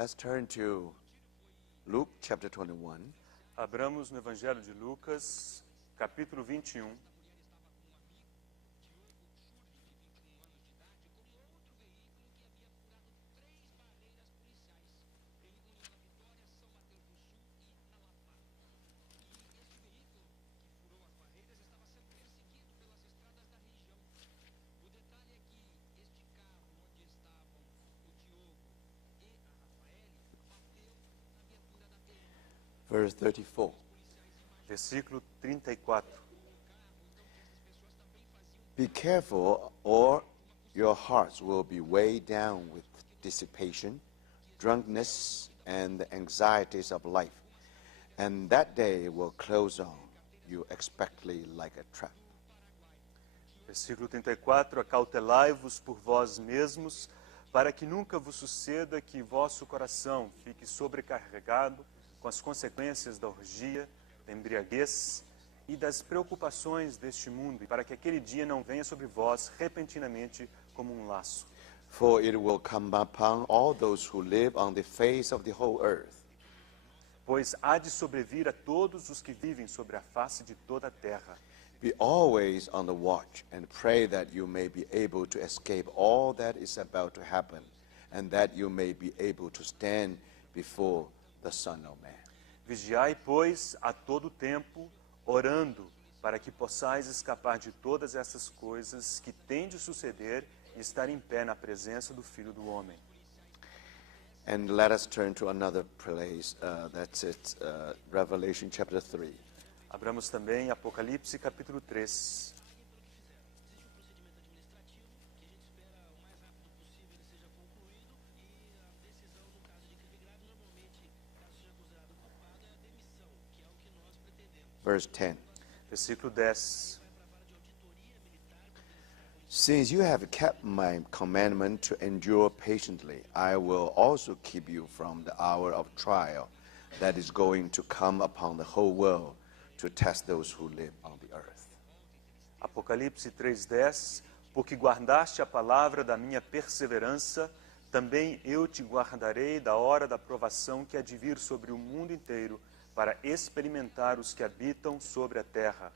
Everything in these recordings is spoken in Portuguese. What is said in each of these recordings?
Let's turn to Luke chapter 21. Abramos no Evangelho de Lucas, capítulo 21. Verse 34. Versículo 34. Be careful, or your hearts will be weighed down with dissipation, drunkenness, and the anxieties of life, and that day will close on you expectantly like a trap. Versículo 34. Acautelai-vos por vós mesmos, para que nunca vos suceda que vosso coração fique sobrecarregado com as consequências da orgia, da embriaguez e das preocupações deste mundo, e para que aquele dia não venha sobre vós repentinamente como um laço. For it will come upon all those who live on the face of the whole earth. Pois há de sobrevir a todos os que vivem sobre a face de toda a terra. Be always on the watch and pray that you may be able to escape all that is about to happen, and that you may be able to stand before the Son of Man. Vigiai, pois, a todo tempo, orando, para que possais escapar de todas essas coisas que têm de suceder e estar em pé na presença do Filho do Homem. And let us turn to another place, that's it, Revelation chapter 3. Abramos também Apocalipse, capítulo 3. Verse 10. Versículo 10. Since you have kept my commandment to endure patiently, I will also keep you from the hour of trial that is going to come upon the whole world to test those who live on the earth. Apocalipse 3:10. Porque guardaste a palavra da minha perseverança, também eu te guardarei da hora da provação que há de vir sobre o mundo inteiro, para experimentar os que habitam sobre a terra.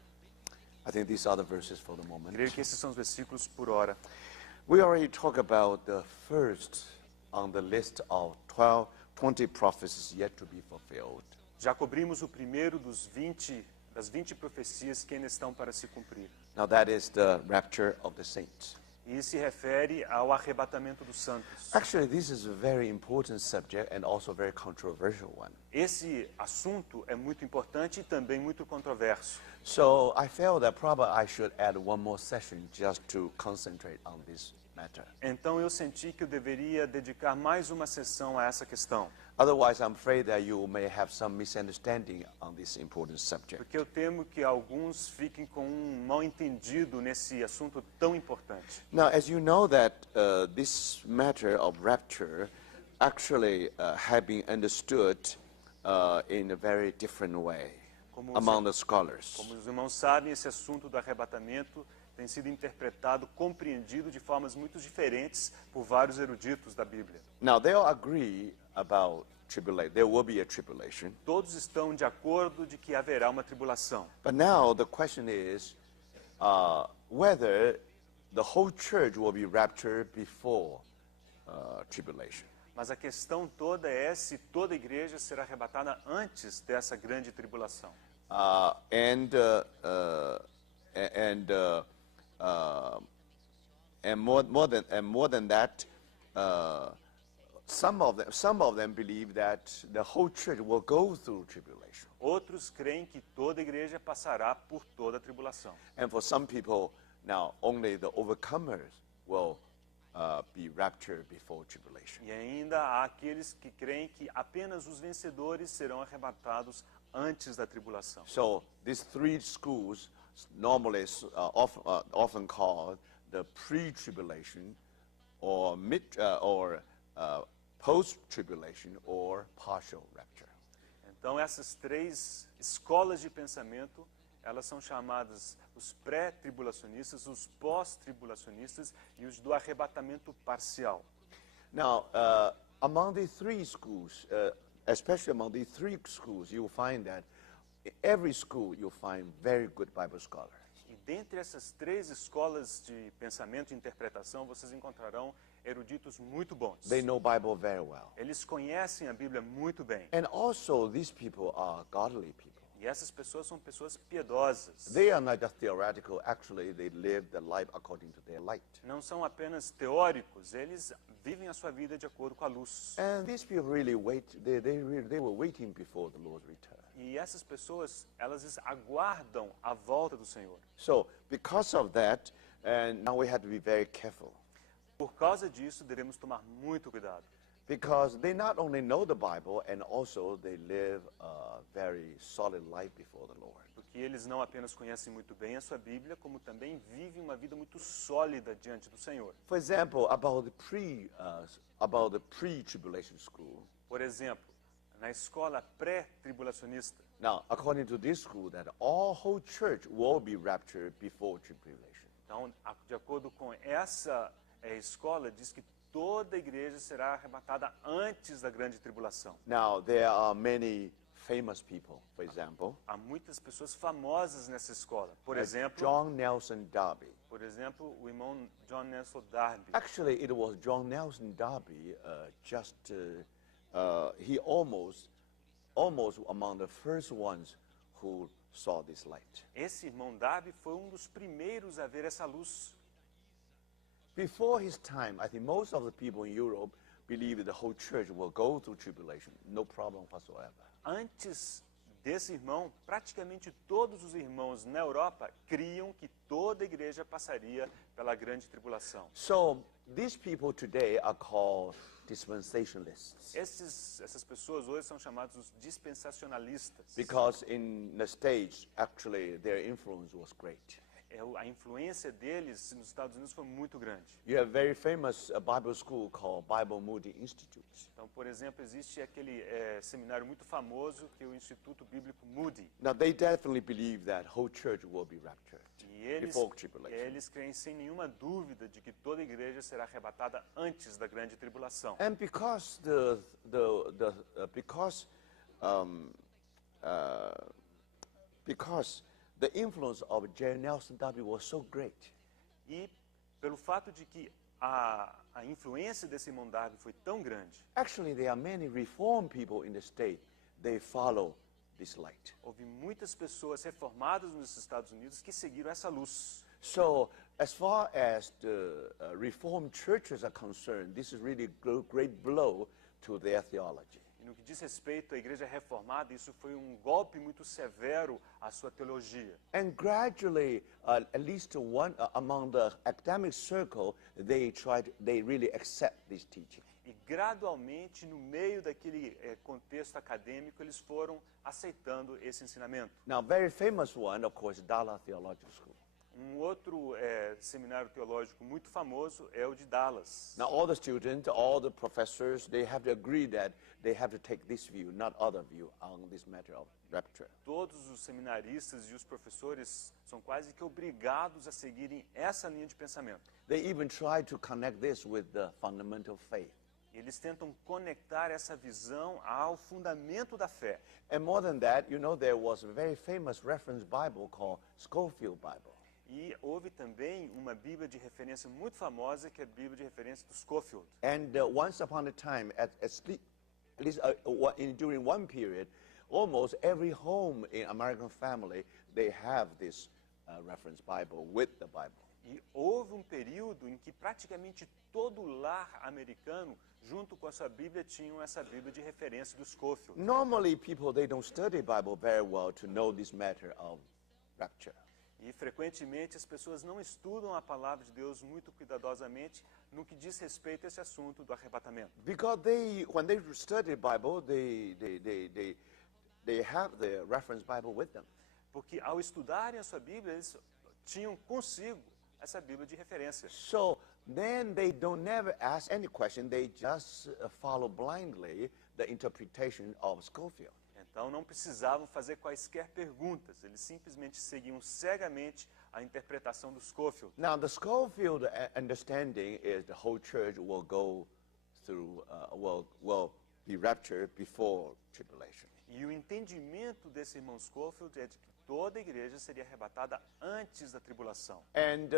I think these are the verses for the moment. Creio que esses são os versículos por hora. We already talked about the first on the list of 20 prophecies yet to be fulfilled. Já cobrimos o primeiro das 20 profecias que ainda estão para se cumprir. Now that is the rapture of the saints. E se refere ao arrebatamento dos santos. Actually, this is a very important subject and also a very controversial one. Esse assunto é muito importante e também muito controverso. So I felt that probably I should add one more session just to concentrate on this matter. Então eu senti que eu deveria dedicar mais uma sessão a essa questão. Otherwise, I'm afraid that you may have some misunderstanding on this important subject. Porque eu temo que alguns fiquem com mal entendido nesse assunto tão importante. Now, as you know that this matter of rapture actually have been understood in a very different way among the scholars. Como os irmãos sabem, esse assunto do arrebatamento tem sido interpretado, compreendido de formas muito diferentes por vários eruditos da Bíblia. Now, they all agree about tribulation. There will be a tribulation. Todos estão de acordo de que haverá uma tribulação. But now the question is whether the whole church will be raptured before tribulation. Mas a questão toda é se toda a igreja será arrebatada antes dessa grande tribulação. And more than that, some of them believe that the whole church will go through tribulation. Outros creem que toda a igreja passará por toda a tribulação. And for some people, now only the overcomers will be raptured before tribulation. E ainda há aqueles que creem que apenas os vencedores serão arrebatados antes da tribulação. So these three schools normally often called the pre-tribulation or post-tribulation or partial rapture. Então essas três escolas de pensamento, elas são chamadas os pré-tribulacionistas, os pós-tribulacionistas e os do arrebatamento parcial. Now, among the three schools, especially among the three schools, you'll find that in every school you'll find very good Bible scholars. E dentre essas três escolas de pensamento e interpretação, vocês encontrarão eruditos muito bons. They know Bible very well. Eles conhecem a Bíblia muito bem. And also, these people are godly people. E essas pessoas são pessoas piedosas. They are not just theoretical. Actually, they live their life according to their light. Não são apenas teóricos, eles vivem a sua vida de acordo com a luz. And these people really wait. They were waiting before the Lord's return. E essas pessoas, elas aguardam a volta do Senhor. So, because of that, and now we have to be very careful. Por causa disso, devemos tomar muito cuidado. Because they not only know the Bible, and also they live a very solid life before the Lord. Porque eles não apenas conhecem muito bem a sua Bíblia, como também vivem uma vida muito sólida diante do Senhor. For example, about the pre-tribulation school. Por exemplo, na escola pré-tribulacionista. Now, according to this school, that all whole church will be raptured before tribulation. Então, de acordo com essa escola, diz que toda a igreja será arrebatada antes da grande tribulação. Now, there are many famous people, for example. Há muitas pessoas famosas nessa escola. Por exemplo, John Nelson Darby. por exemplo, o irmão John Nelson Darby. Actually, it was John Nelson Darby, he almost among the first ones who saw this light. Esse irmão Darby foi um dos primeiros a ver essa luz. Before his time, I think most of the people in Europe believe that the whole church will go through tribulation, no problem whatsoever. Antes desse irmão, praticamente todos os irmãos na Europa criam que toda a igreja passaria pela grande tribulação. So these people today are called dispensationalists Essas pessoas hoje são chamados os dispensacionalistas. because in the States, actually, their influence was great. A influência deles nos Estados Unidos foi muito grande. You have a very famous Bible school called Bible Moody Institute. Então, por exemplo, existe aquele seminário muito famoso que é o Instituto Bíblico Moody. Now, they definitely believe that whole church will be raptured E before tribulation. eles creem sem nenhuma dúvida de que toda a igreja será arrebatada antes da grande tribulação. And because because the influence of J. Nelson Darby was so great, E pelo fato de que a influência desse irmão Darby foi tão grande, actually there are many reformed people in the state. They follow this light. houve muitas pessoas reformadas nos Estados Unidos que seguiram essa luz. So, as far as the reformed churches are concerned, this is really a great blow to their theology. E no que diz respeito à igreja reformada, isso foi um golpe muito severo à sua teologia. And gradually, at least among the academic circle, they really accept this teaching. E gradualmente, no meio daquele contexto acadêmico, eles foram aceitando esse ensinamento. Now, very famous one, of course, Dallas Theological School. Um outro seminário teológico muito famoso é o de Dallas. Now, all the students, all the professors, they have to agree that they have to take this view, not other view, on this matter of rapture. Todos os seminaristas e os professores são quase que obrigados a seguirem essa linha de pensamento. They even try to connect this with the fundamental faith. Eles tentam conectar essa visão ao fundamento da fé. And more than that, you know, there was a very famous reference Bible called Scofield Bible. E houve também uma Bíblia de referência muito famosa, que é a Bíblia de referência do Scofield. And once upon a time, during one period, almost every home in American family, they have this reference Bible with the Bible. E houve período em que praticamente todo lar americano, junto com a sua Bíblia, tinham essa Bíblia de referência do Scofield. Normally, people, they don't study Bible very well to know this matter of rapture. E frequentemente as pessoas não estudam a palavra de Deus muito cuidadosamente no que diz respeito a esse assunto do arrebatamento. Because when they study Bible, they have the reference Bible with them. Porque ao estudarem a sua Bíblia, eles tinham consigo essa Bíblia de referência. So then they don't never ask any question. They just follow blindly the interpretation of Scofield. Então não precisavam fazer quaisquer perguntas, eles simplesmente seguiam cegamente a interpretação do Scofield. Now the Scofield understanding is the whole church will go through will be raptured before tribulation. E o entendimento desse irmão Scofield é de que toda a igreja seria arrebatada antes da tribulação. And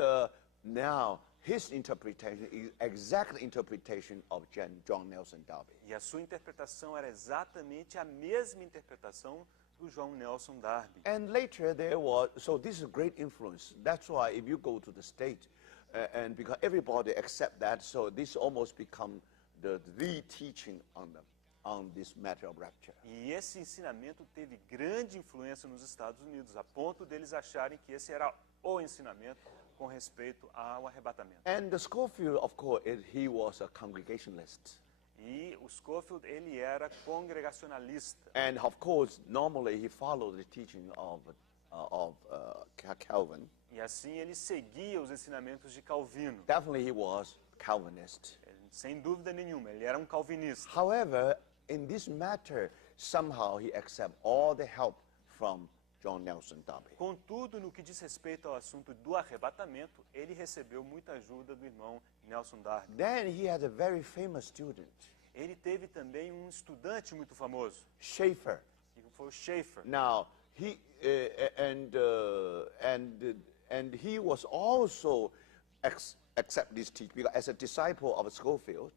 now his interpretation is exact interpretation of John Nelson Darby. E a sua interpretação era exatamente a mesma interpretação do John Nelson Darby. And later there was, so this is a great influence. That's why if you go to the state, and because everybody accept that, so this almost become the teaching on this matter of rapture. E esse ensinamento teve grande influência nos Estados Unidos, a ponto deles acharem que esse era o ensinamento com respeito ao arrebatamento. And the Scofield, of course, he was a congregationalist. E o Scofield, ele era congregacionalista. And of course, normally he followed the teaching of Calvin. E assim ele seguia os ensinamentos de Calvino. Definitely he was Calvinist. Sem dúvida nenhuma, ele era um calvinista. However, in this matter, somehow he accepted all the help from John Nelson Darby. Contudo, no que diz respeito ao assunto do arrebatamento, ele recebeu muita ajuda do irmão Nelson Darby. Then he had a very famous student, Ele teve também um estudante muito famoso, Schaeffer. que foi o Schaeffer. Now, he and he was also accept this teaching because as a disciple of Scofield.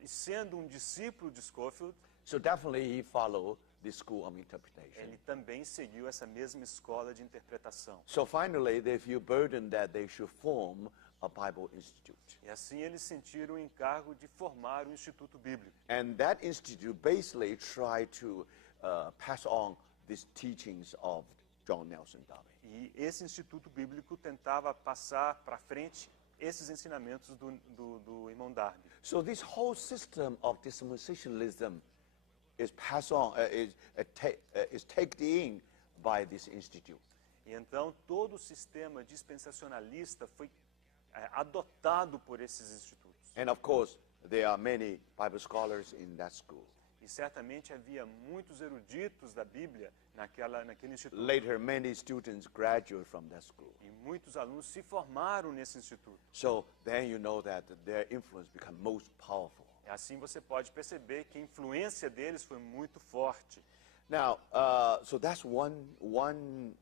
E sendo um discípulo de Scofield, So definitely he followed the school of interpretation. ele também seguiu essa mesma escola de interpretação. So finally they feel burdened that they should form a Bible institute. E assim eles sentiram o encargo de formar um instituto bíblico. And that institute basically tried to pass on these teachings of John Nelson Darby. E esse instituto bíblico tentava passar para frente esses ensinamentos do irmão Darby. So this whole system of dispensationalism is passed on, is taken in by this institute. E então todo o sistema dispensacionalista foi adotado por esses institutos. And of course, there are many Bible scholars in that school. E certamente havia muitos eruditos da Bíblia naquele instituto. Later, many students graduate from that school. E muitos alunos se formaram nesse instituto. So then you know that their influence become most powerful. E assim você pode perceber que a influência deles foi muito forte. Now, so that's one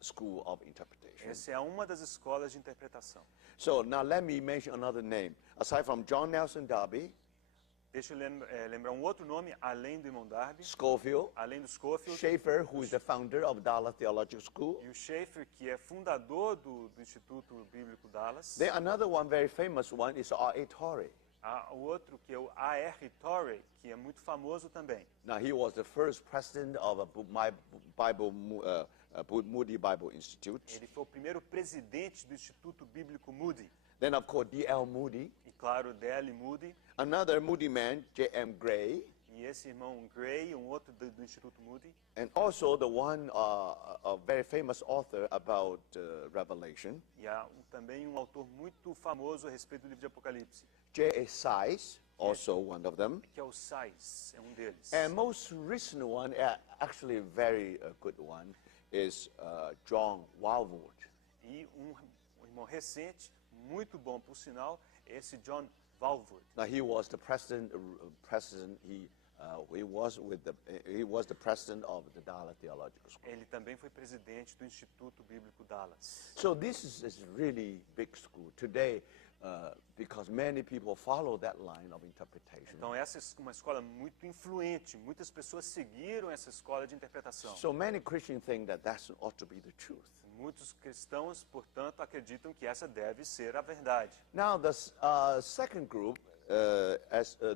school of interpretation. Essa é uma das escolas de interpretação. So now let me mention another name. Aside from John Nelson Darby, Deixa eu lembrar um outro nome, além do irmão Darby, Scofield, além do Scofield, Schaeffer, who is the founder of Dallas Theological School. e o Schaeffer, que é fundador do Instituto Bíblico Dallas. Then another one, very famous one, is R.A. Torrey. Há o outro, que é o A.R. Torrey, que é muito famoso também. Now he was the first president of Moody Bible Institute. Ele foi o primeiro presidente do Instituto Bíblico Moody. Then of course D.L. Moody. E claro, D.L. Moody. Another Moody man, J.M. Gray. E esse irmão Gray, um outro do Instituto Moody. And also the one, a very famous author about Revelation. E há também um autor muito famoso a respeito do livro de Apocalipse. J.A. Sais, also one of them. Que é o Sais, é um deles. And most recent one, actually a very good one, is John Walvoord. E um irmão recente, muito bom por sinal, esse John Walvoord. Now he was the president. He was the president of the Dallas Theological School. Ele também foi presidente do Instituto Bíblico Dallas. So this is really big school today, because many people follow that line of interpretation. Então essa é uma escola muito influente. Muitas pessoas seguiram essa escola de interpretação. So many Christians think that ought to be the truth. Muitos cristãos, portanto, acreditam que essa deve ser a verdade. Now the second group,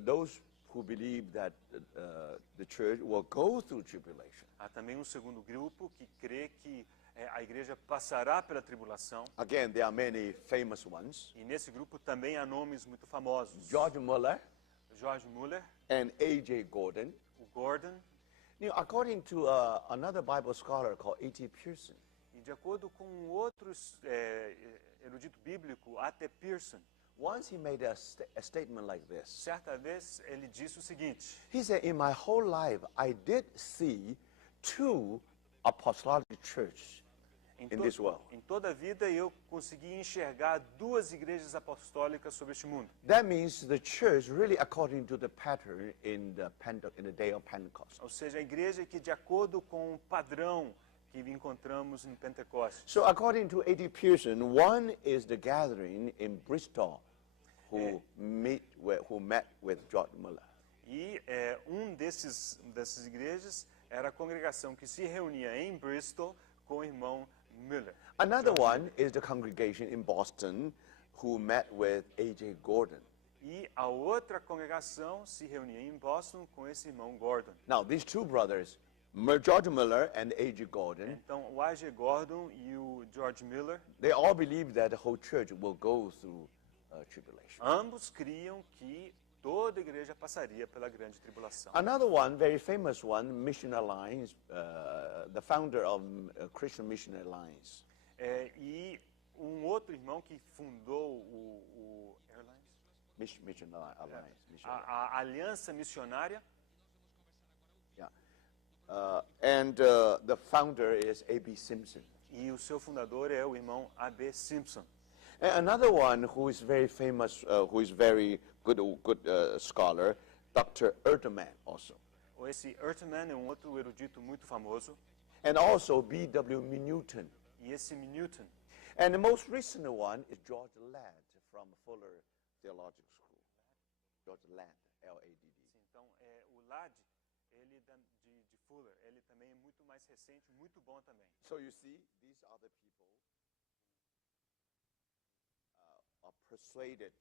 those who believe that the church will go through tribulation. Há também um segundo grupo que crê que a igreja passará pela tribulação. Again, there are many famous ones. E nesse grupo também há nomes muito famosos. George Muller George Muller, and A.J. Gordon. o Gordon. Now, according to another Bible scholar called A.T. Pearson, E de acordo com um outro erudito bíblico, A.T. Pearson, once he made a statement like this. certa vez ele disse o seguinte: He said, in my whole life, I did see two apostolic churches in this world. Em toda a vida eu consegui enxergar duas igrejas apostólicas sobre este mundo. That means the church really according to the pattern in the day of Pentecost. Ou seja, a igreja que de acordo com o padrão que encontramos em Pentecostes. So according to A.T. Pearson, one is the gathering in Bristol who met with George Muller. E dessas igrejas era a congregação que se reunia em Bristol com o irmão Miller. Another one is the congregation in Boston who met with A.J. Gordon. E a outra congregação se reunia em Boston com esse irmão Gordon. Now these two brothers, George Muller and A.J. Gordon, Então o A.J. Gordon e o George Miller, they all believe that the whole church will go through tribulation. ambos criam que toda a igreja passaria pela grande tribulação. Another one, very famous one, Mission Alliance, the founder of Christian Mission Alliance. E outro irmão que fundou o Airlines? Mission Alliance. Mission A Aliança Missionária. Yeah. And the founder is A.B. Simpson. E o seu fundador é o irmão A.B. Simpson. And another one who is very famous, who is very good scholar, Dr. Ertemann also. Esse Ertemann é outro erudito muito famoso. And also B.W. Newton. E esse Newton. And the most recent one is George Ladd from Fuller Theological School. George Ladd, L-A-D-D. Então, o Ladd, ele de Fuller, ele também é muito mais recente, muito bom também. So you see, these are the people are persuaded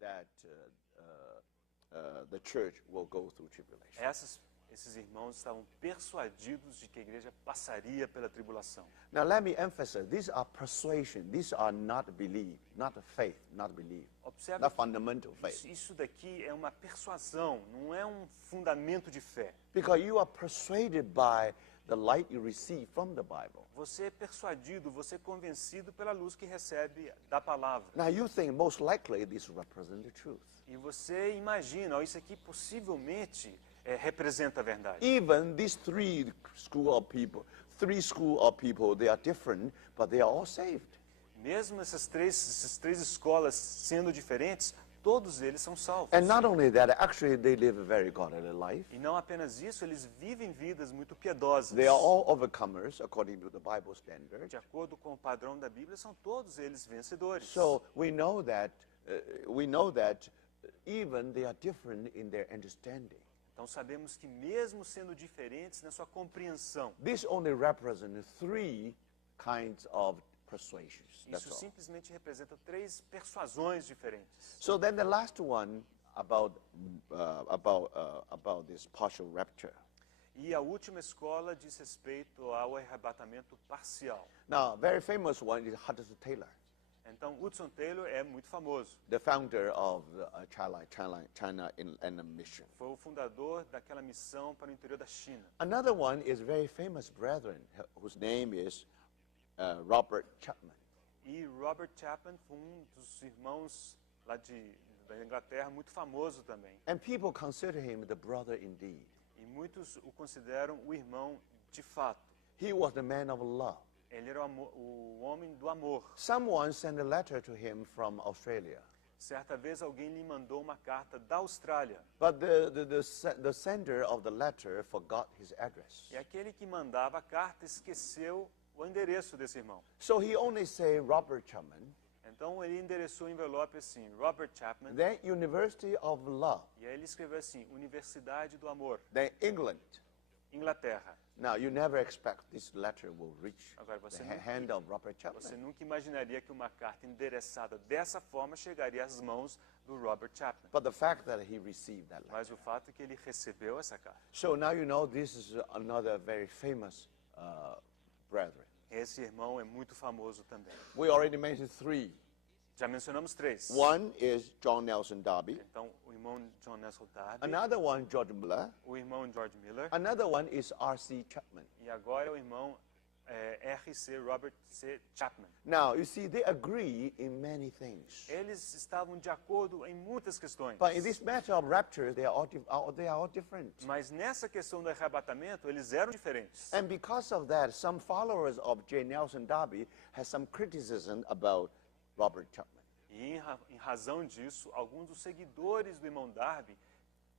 that the church will go through tribulation. Esses irmãos estavam persuadidos de que a igreja passaria pela tribulação. Now let me emphasize, these are persuasion. These are not belief, not faith, not belief. Observe, not fundamental faith. Isso daqui é uma persuasão, não é um fundamento de fé. Because you are persuaded by the light you receive from the Bible. Você é persuadido, você é convencido pela luz que recebe da palavra. Now you think most likely this represents the truth. E você imagina, isso aqui possivelmente representa a verdade. Even these three school of people, they are different, but they are all saved. Mesmo essas três escolas sendo diferentes, todos eles são salvos. And not only that, actually they live a very godly life. E não apenas isso, eles vivem vidas muito piedosas. They are all overcomers according to the Bible standard. De acordo com o padrão da Bíblia, são todos eles vencedores. So we know that even they are different in their understanding. Então sabemos que mesmo sendo diferentes na sua compreensão, This only represents three kinds of persuasions. That's isso all. simplesmente representa três persuasões diferentes. So then the last one about this partial rapture. E a última escola diz respeito ao arrebatamento parcial. Now, very famous one is Hudson Taylor, Então, Hudson Taylor é muito famoso. the founder of China Inland Mission. Foi o fundador daquela missão para o interior da China. Another one is very famous brethren whose name is Robert Chapman. E Robert Chapman foi dos irmãos lá da Inglaterra, muito famoso também. And people consider him the brother indeed. E muitos o consideram o irmão de fato. He was the man of love. Ele era o homem do amor. Someone sent a letter to him from Australia. Certa vez alguém lhe mandou uma carta da Austrália. But the sender of the letter forgot his address. E aquele que mandava a carta esqueceu o endereço desse irmão. So he only said Robert Chapman, Então ele endereçou o envelope assim, Robert Chapman. then University of Love, E aí ele escreveu assim, Universidade do Amor, then England. Inglaterra. Now you never expect this letter will reach Agora, the hand of Robert Você Chapman. nunca imaginaria que uma carta endereçada dessa forma chegaria às mãos do Robert Chapman. But the fact that he received that letter. Mas o fato é que ele recebeu essa carta. So now you know this is another very famous brethren. Esse irmão é muito famoso também. We already mentioned three. Já mencionamos três. One is John Nelson Darby. Então, o irmão John Nelson Darby, Another one, George Muller. o irmão George Miller, Another one is R.C. Chapman. e agora é o irmão R.C. Robert C. Chapman. Now, you see, they agree in many things. Eles estavam de acordo em muitas questões. But in this matter of rapture, they are all different. Mas nessa questão do arrebatamento, eles eram diferentes. And because of that, some followers of J. Nelson Darby has some criticism about Robert Chapman. E em razão disso, alguns dos seguidores do irmão Darby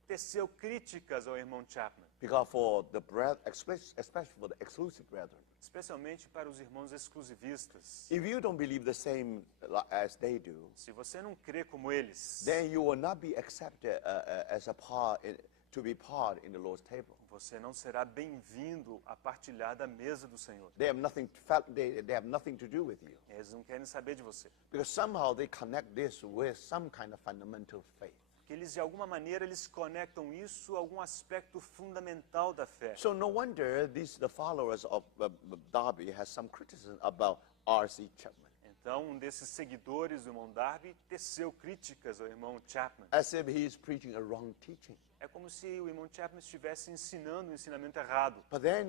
teceu críticas ao irmão Chapman. Because for the especially for the exclusive brethren, Especialmente para os irmãos exclusivistas. if you don't believe the same as they do, Se você não crê como eles, then you will not be accepted as a to be part in the Lord's table. você não será bem-vindo a partilhar da mesa do Senhor. They have nothing to do with you. Eles não querem saber de você. Because somehow they connect this with some kind of fundamental faith. Que eles, de alguma maneira, eles conectam isso a algum aspecto fundamental da fé. So no wonder the followers of Darby has some criticism about R.C. Chapman. Então, desses seguidores do irmão Darby teceu críticas ao irmão Chapman. As if he is preaching a wrong teaching. É como se o irmão Chapman estivesse ensinando um ensinamento errado. But then,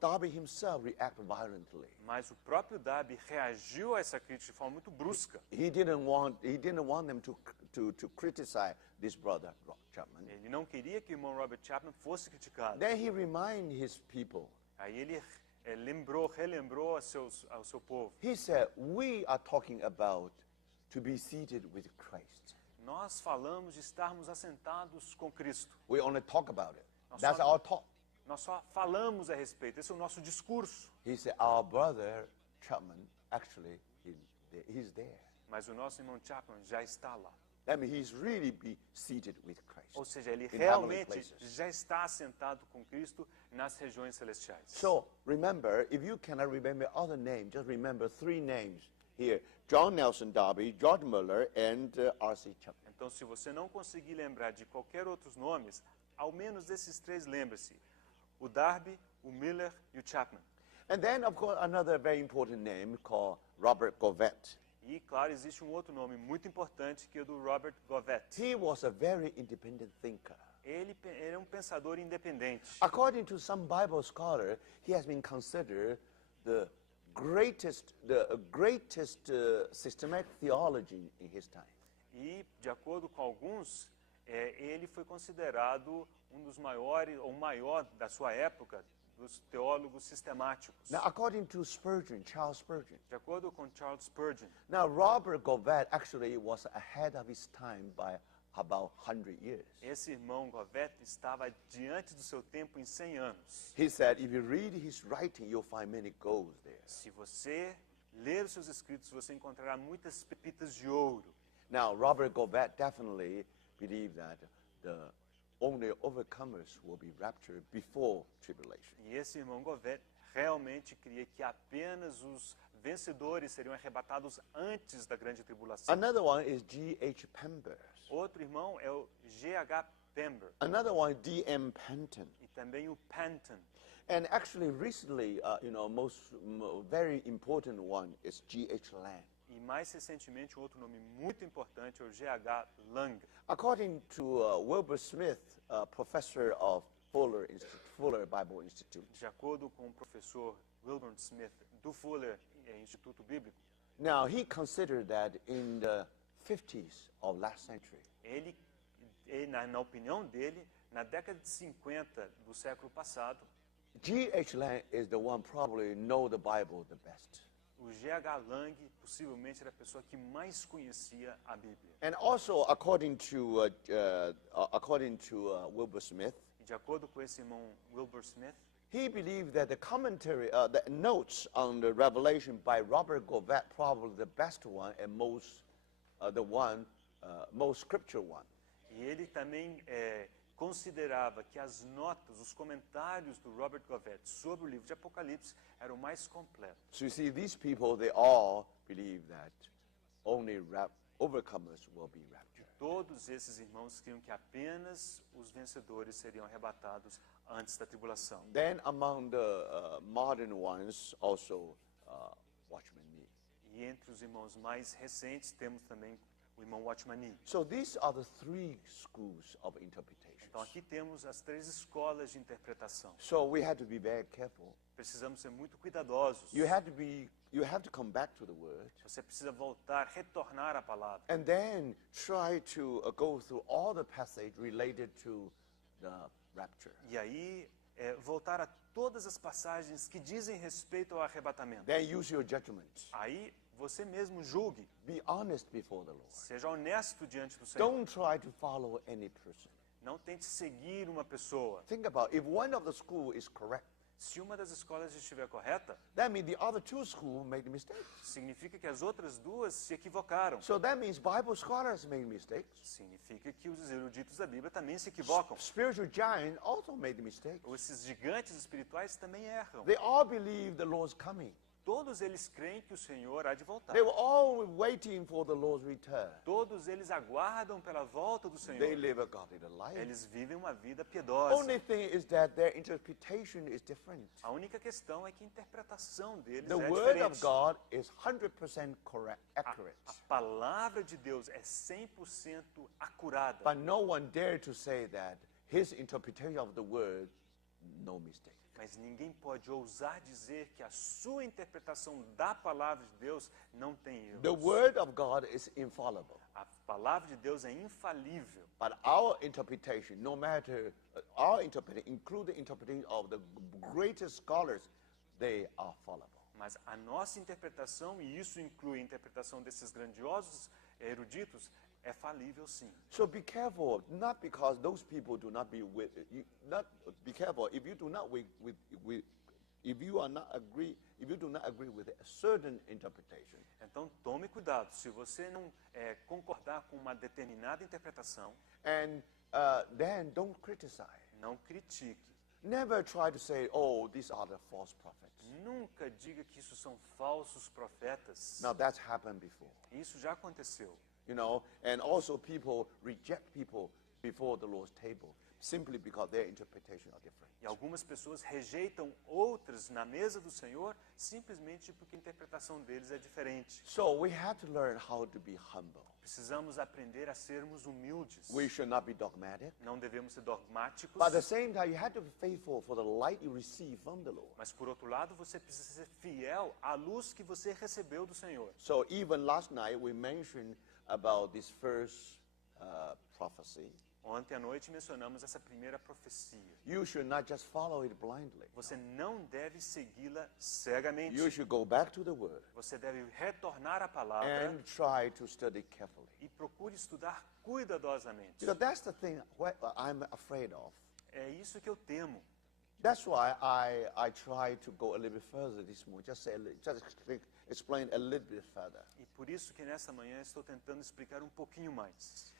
Darby himself reacted violently. Mas o próprio Darby reagiu a essa crítica de forma muito brusca. He didn't want them to criticize this brother, Chapman. Ele não queria que o irmão Robert Chapman fosse criticado. Then he reminded his people. Aí ele relembrou ao seu povo. He said, we are talking about to be seated with Christ. Nós falamos de estarmos assentados com Cristo. We only talk about it. Nós That's só- our talk. Nós só falamos a respeito. Esse é o nosso discurso. He said, our brother Chapman, actually, he's there. Mas o nosso irmão Chapman já está lá. That means he's really be seated with Christ. Ou seja, ele in heavenly realmente places. já está assentado com Cristo nas regiões celestiais. So remember, if you cannot remember other names, just remember three names here: John Nelson Darby, George Muller, and R.C. Chapman. Então, se você não conseguir lembrar de qualquer outros nomes, ao menos desses três lembre-se: o Darby, o Miller e o Chapman. And then, of course, another very important name called Robert Govett. E, claro, existe um outro nome muito importante que é o do Robert Govett. He was a very independent thinker. Ele é um pensador independente. According to some Bible scholar, he has been considered the greatest systematic theology in his time. E, de acordo com alguns, ele foi considerado um dos maiores, ou o maior da sua época, dos teólogos sistemáticos. Now, according to Charles Spurgeon, De acordo com Charles Spurgeon, now Robert Govett actually was ahead of his time by about 100 years. esse irmão Govett estava diante do seu tempo em 100 anos. He said, if you read his writing, you'll find many golds there. Se você ler os seus escritos, você encontrará muitas pepitas de ouro. Now, Robert Govett definitely believed that the only overcomers will be raptured before tribulation. E esse irmão Govett realmente cria que apenas os vencedores seriam arrebatados antes da grande tribulação. Another one is G.H. Pember. Outro irmão é o G.H. Pember Another one, D.M. Penton. e também o Penton. And actually, recently, very important one is G.H. Lang. E mais recentemente, um outro nome muito importante é o G.H. Lang. According to Wilbur Smith, professor of Fuller Bible Institute. De acordo com o professor Wilbur Smith do Fuller Instituto Bíblico, Now, he considered that in the 50s of last century, ele na opinião dele, na década de 50 do século passado, G.H. Lang is the one probably know the Bible the best. o G.H. Lang possivelmente era a pessoa que mais conhecia a Bíblia. And also, according to Wilbur Smith, E de acordo com esse irmão Wilbur Smith, he believed that the commentary, the notes on the Revelation by Robert Govett, probably the best one and most scriptural one. e ele também considerava que as notas, os comentários do Robert Govett sobre o livro de Apocalipse eram mais completos. So you see, these people, they all believe that only overcomers will be raptured. Todos esses irmãos criam que apenas os vencedores seriam arrebatados antes da tribulação. Then among the modern ones, also Watchman Nee. E entre os irmãos mais recentes temos também o irmão Watchman Nee. So these are the three schools of interpretation. Então aqui temos as 3 escolas de interpretação. So we have to be very careful. Precisamos ser muito cuidadosos. You have to come back to the Word. Você precisa voltar, retornar à palavra. And then try to go through all the passage related to the rapture. E aí, voltar a todas as passagens que dizem respeito ao arrebatamento. Then use your judgment. Aí, você mesmo julgue. Be honest before the Lord. Seja honesto diante do Senhor. Don't try to follow any person. Não tente seguir uma pessoa. Think about if one of the school is correct. Se uma das escolas estiver correta, That means the other 2 schools made mistakes. significa que as outras 2 se equivocaram. So that means Bible scholars made mistakes. Significa que os eruditos da Bíblia também se equivocam. Spiritual giants also made mistakes. Esses gigantes espirituais também erram. They all believe the Lord's coming. Todos eles creem que o Senhor há de voltar. They were all waiting for the Lord's return. Todos eles aguardam pela volta do Senhor. They live a godly life. Eles vivem uma vida piedosa. Only thing is that their interpretation is different. A única questão é que a interpretação deles The é Word of diferente. God is 100% correct, accurate. A palavra de Deus é 100% acurada. But no one dare to say that his interpretation of the Word, no mistake. Mas ninguém pode ousar dizer que a sua interpretação da palavra de Deus não tem erros. The Word of God is infallible. A palavra de Deus é infalível. But our interpretation, no matter our interpretation, include the interpretation of the greatest scholars, they are fallible. Mas a nossa interpretação, e isso inclui a interpretação desses grandiosos eruditos, é falível sim. So be careful, not because those people do not be with you. Not be careful if you do not if you do not agree with a certain interpretation. Então tome cuidado, se você não concordar com uma determinada interpretação, And then don't criticize. não critique. Never try to say, "Oh, these are the false prophets." Nunca diga que isso são falsos profetas. Now that's happened before. Isso já aconteceu. You know, and also people reject people before the Lord's table simply because their interpretation are different. E algumas pessoas rejeitam outras na mesa do Senhor simplesmente porque a interpretação deles é diferente. So we have to learn how to be humble. Precisamos aprender a sermos humildes. We should not be dogmatic. Não devemos ser dogmáticos. But at the same time, you have to be faithful for the light you receive from the Lord. Mas por outro lado, você precisa ser fiel à luz que você recebeu do Senhor. So even last night we mentioned about this first prophecy. Ontem à noite mencionamos essa primeira profecia. You should not just follow it blindly. Você não deve segui-la cegamente. You should go back to the Word Você deve retornar à palavra and try to study carefully. e procure estudar cuidadosamente. Because that's the thing I'm afraid of. É isso que eu temo. That's why I try to go a little bit further this morning. Just explain a little bit further. E por isso que nessa manhã estou tentando explicar um pouquinho mais.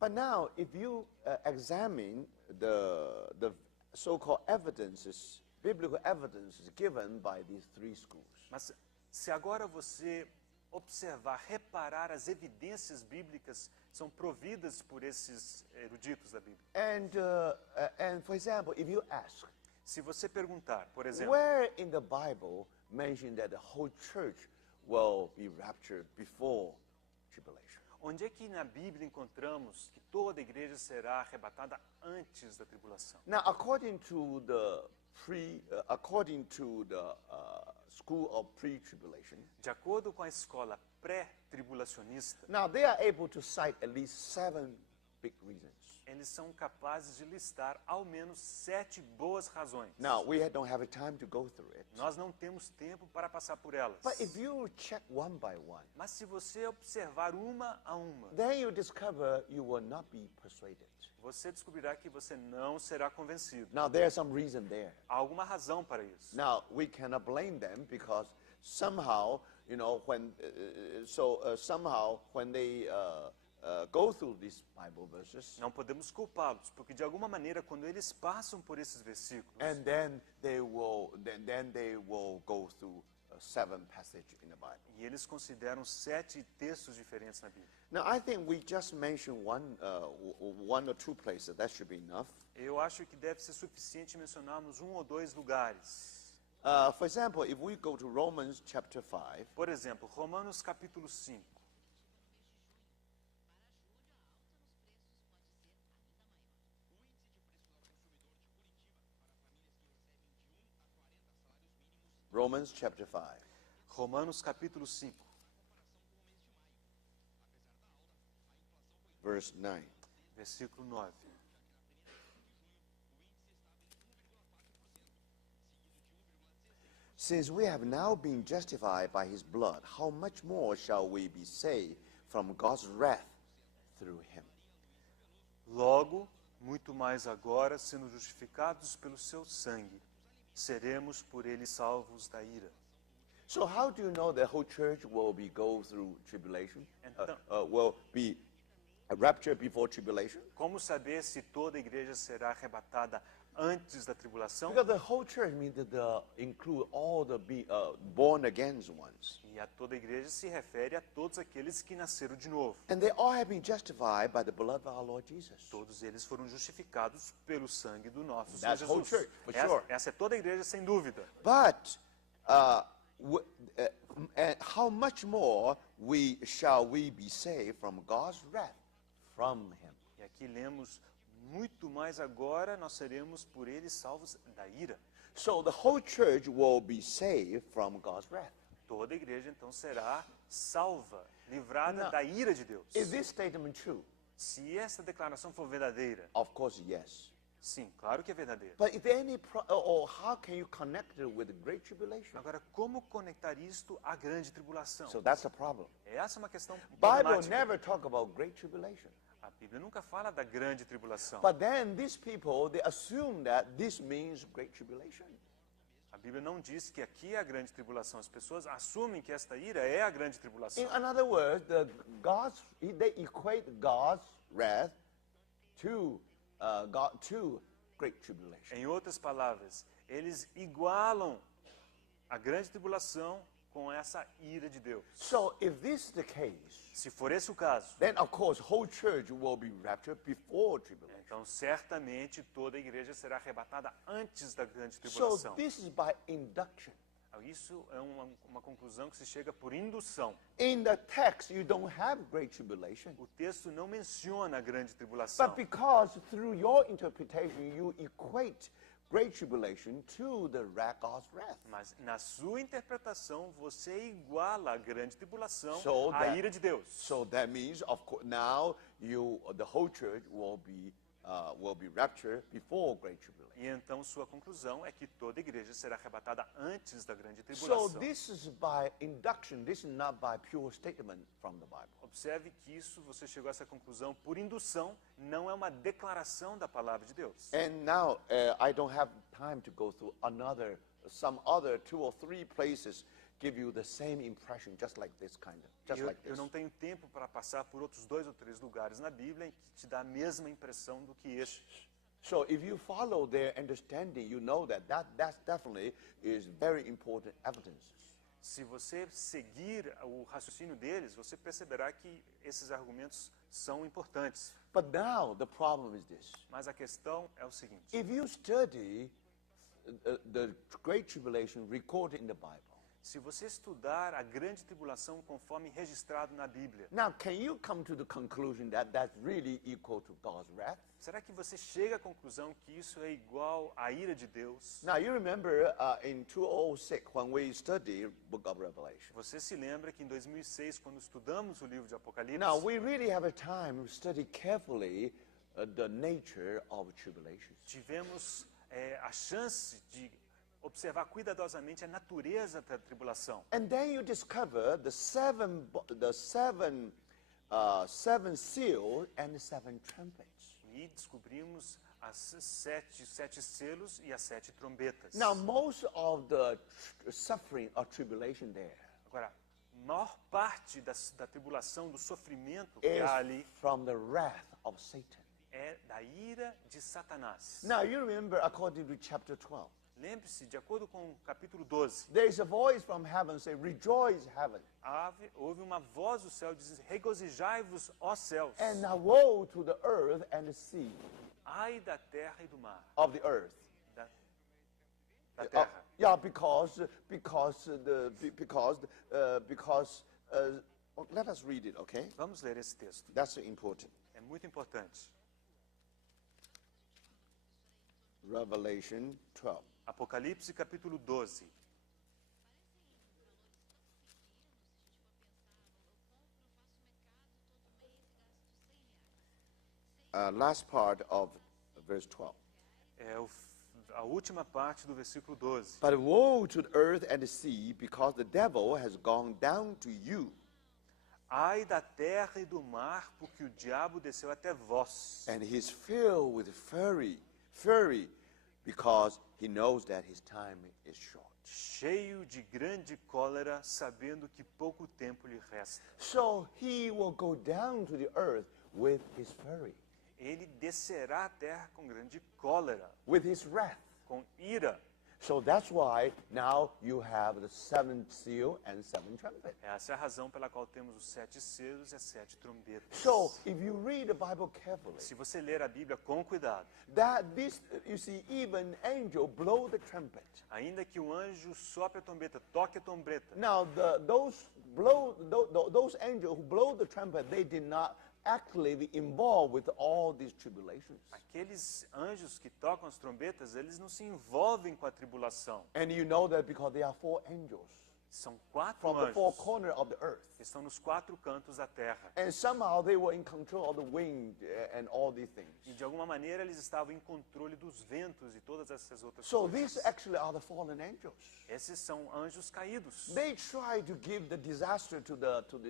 But now, if you examine the so-called evidences, biblical evidences given by these 3 schools, Mas se agora você observar, reparar as evidências bíblicas que são providas por esses eruditos da Bíblia. and for example, if you ask, Se você perguntar, por exemplo, where in the Bible mention that the whole church will be raptured before tribulation? onde é que na Bíblia encontramos que toda a igreja será arrebatada antes da tribulação? Now, according to the school of pre-tribulation, De acordo com a escola pré-tribulacionista, now they are able to cite at least 7 big reasons. eles são capazes de listar ao menos 7 boas razões. Now, we don't have time to go through it. Nós não temos tempo para passar por elas. But if you check one by one, Mas se você observar uma a uma, then you discover you will not be persuaded. você descobrirá que você não será convencido. Now, there's some reason there. Há alguma razão para isso. Now, we cannot blame them because somehow, you know, when they go through these Bible verses, Não podemos culpá-los, porque de alguma maneira, quando eles passam por esses versículos, and then they will go through 7 passages in the Bible. e eles consideram 7 textos diferentes na Bíblia. Now, I think we just mentioned one or 2 places. That should be enough. Eu acho que deve ser suficiente mencionarmos 1 ou 2 lugares. For example, if we go to Romans chapter 5, Por exemplo, Romanos capítulo 5. Romans chapter 5. Romanos capítulo 5, Verse 9. versículo 9. Since we have now been justified by his blood, how much more shall we be saved from God's wrath through him? Logo, muito mais agora, sendo justificados pelo seu sangue, seremos por ele salvos da ira. So how do you know the whole church will be go through tribulation? Então- Will be a rapture before tribulation? Como saber se toda a igreja será arrebatada antes da tribulação? Because the whole church means that include all the born again ones. E a toda a igreja se refere a todos aqueles que nasceram de novo. And they all have been justified by the blood of our Lord Jesus. Todos eles foram justificados pelo sangue do nosso Senhor That's whole Jesus. church, for sure. Essa é toda a igreja, sem dúvida. But and how much more shall we be saved from God's wrath from him? E aqui lemos, muito mais agora nós seremos por ele salvos da ira. So the whole church will be saved from God's wrath. Toda a igreja então será salva, livrada Now, da ira de Deus. Is this statement true? Se essa declaração for verdadeira, Of course, yes. sim, claro que é verdadeira. But is there any or how can you connect it with the great tribulation? Agora, como conectar isto à grande tribulação? So that's a problem. Essa é uma questão Bible problemática. never talk about great tribulation. A Bíblia nunca fala da grande tribulação. But then these people, they assume that this means great tribulation. A Bíblia não diz que aqui é a grande tribulação. As pessoas assumem que esta ira é a grande tribulação. In other words, they equate God's wrath to great tribulation. Em outras palavras, eles igualam a grande tribulação com essa ira de Deus. So if this is the case, Se for esse o caso, then of course whole church will be raptured before tribulation. então certamente toda a igreja será arrebatada antes da grande So tribulação. this is by induction. Isso é uma conclusão que se chega por indução. In the text, you don't have great tribulation. O texto não menciona a grande tribulação. But because through your interpretation, you equate great tribulation to the God's wrath. Mas na sua interpretação, você iguala a grande tribulação So à ira de Deus. So that means, of course, now the whole church will be raptured before great tribulation. E então sua conclusão é que toda a igreja será arrebatada antes da grande So tribulação. this is by induction. This is not by pure statement from the Bible. Observe que isso, você chegou a essa conclusão por indução, não é uma declaração da palavra de Deus. And now I don't have time to go through some other 2 or 3 places give you the same impression, just like this. Eu não tenho tempo para passar por outros 2 ou 3 lugares na Bíblia em que te dá a mesma impressão do que este. So if you follow their understanding, you know that definitely is very important evidence. Se você seguir o raciocínio deles, você perceberá que esses argumentos são importantes. But now the problem is this. Mas a questão é o seguinte: If you study the Great Tribulation recorded in the Bible, se você estudar a grande tribulação conforme registrado na Bíblia, now can you come to the conclusion that that's really equal to God's wrath? será que você chega à conclusão que isso é igual à ira de Deus? Now you remember in 2006 when we studied Book of Revelation. Você se lembra que em 2006, quando estudamos o livro de Apocalipse, Now we really have a time to study carefully the nature of tribulation. tivemos a chance de observar cuidadosamente a natureza da tribulação. And then you discover the seven seals and the 7 trumpets. E descobrimos as sete selos e as 7 trombetas. Now most of the suffering or tribulation there Agora, a maior parte da tribulação, do sofrimento que há ali, is from the wrath of Satan. é da ira de Satanás. Now you remember according to chapter 12. Lembre-se, de acordo com o capítulo 12, There is a voice from heaven saying, "Rejoice, heaven, houve uma voz do céu dizendo: regozijai-vos, ó céus, and now woe to the earth and the sea ai da terra e do mar. of the earth." Da terra. Yeah, because let us read it, okay? Vamos ler esse texto. That's important. É muito importante. Revelation 12. Apocalipse capítulo 12. last part of verse 12. É a última parte do versículo 12. But woe to the earth and the sea, because the devil has gone down to you, Ai da terra e do mar, porque o diabo desceu até vós. and he is filled with fury, because he knows that his time is short. Cheio de grande cólera, sabendo que pouco tempo lhe resta. So he will go down to the earth with his fury, Ele descerá à terra com grande cólera, with his wrath. com ira. So that's why now you have the seventh seal and seven trumpets. Essa é a razão pela qual temos os 7 selos e as 7 trombetas. So if you read the Bible carefully, Se você ler a Bíblia com cuidado, that this, you see, even angel blow the trumpet. ainda que o anjo sopre a trombeta, toque a trombeta, Now those angels who blow the trumpet, they did not actually be involved with all these tribulations. aqueles anjos que tocam as trombetas, eles não se envolvem com a tribulação. And you know that because there are 4 angels São 4 from the 4 anjos corners of the earth. que estão nos 4 cantos da terra. And somehow they were in control of the wind and all these things. E de alguma maneira eles estavam em controle dos ventos e todas essas outras So coisas. these actually are the fallen angels. Esses são anjos caídos. They try to give the disaster to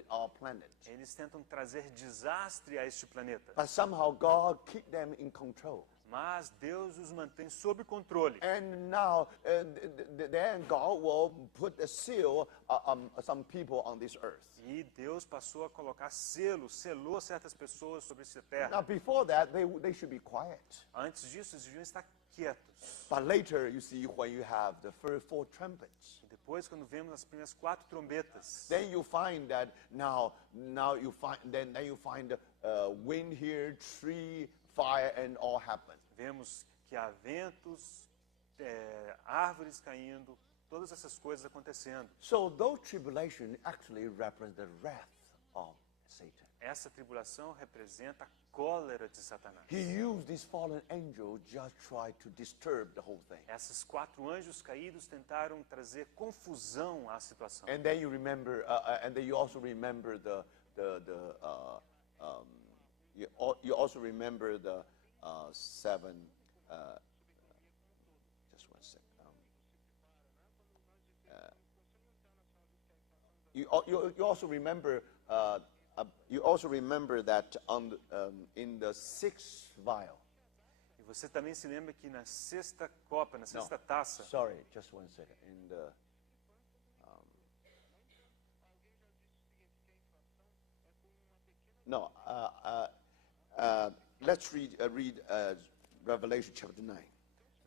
our planet. Eles tentam trazer desastre a este planeta. But somehow God keep them in control. Mas Deus os mantém sob controle. And now, then God will put a seal on some people on this earth. E Deus passou a colocar selou certas pessoas sobre essa terra. Now, before that, they should be quiet. Antes disso, eles deviam estar quietos. But later, you see, when you have the first 4 trumpets, E depois, quando vemos as primeiras 4 trombetas, then you find that now you find wind here, tree, fire, and all happen. vemos que há ventos, árvores caindo, todas essas coisas acontecendo. So those tribulations actually represent the wrath of Satan. Essa tribulação representa a cólera de Satanás. He used this fallen angel just try to disturb the whole thing. Esses 4 anjos caídos tentaram trazer confusão à situação. And then you remember, and then you also remember you also remember the 7. Just one second. You also remember. You also remember that in the 6th vial. E você também se lembra que na 6ª copa, na 6ª taça, Sorry, just one second. In the no. Let's read Revelation chapter 9.